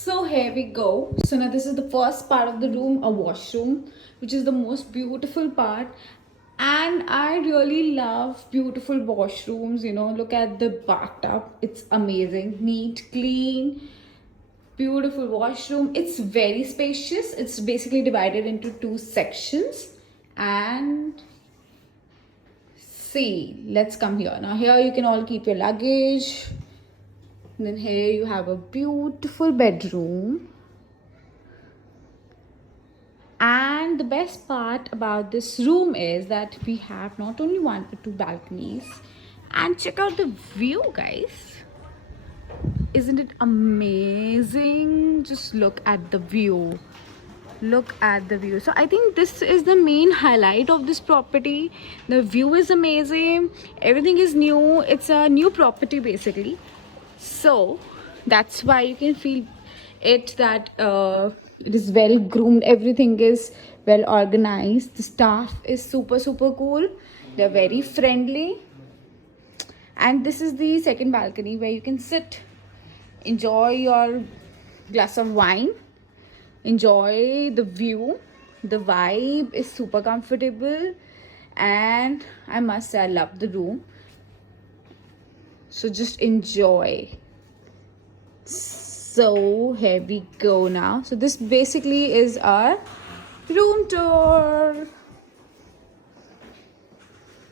So here we go. So now this is the first part of the room, a washroom, which is the most beautiful part. And I really love beautiful washrooms. Look at the bathtub. It's amazing, neat, clean, beautiful washroom. It's very spacious. It's basically divided into two sections. And see, let's come here. Now here you can all keep your luggage. And then here you have a beautiful bedroom. And the best part about this room is that we have not only one but two balconies. And check out the view, guys. Isn't it amazing? Just look at the view. Look at the view. So I think this is the main highlight of this property. The view is amazing. Everything is new. It's a new property basically. So that's why you can feel it that it is well groomed. Everything is well organized. The staff is super cool. They're very friendly. And this is the second balcony where you can sit, enjoy your glass of wine, enjoy the view. The vibe is super comfortable, and I must say I love the room. So just enjoy. So here we go now. So this basically is our room tour.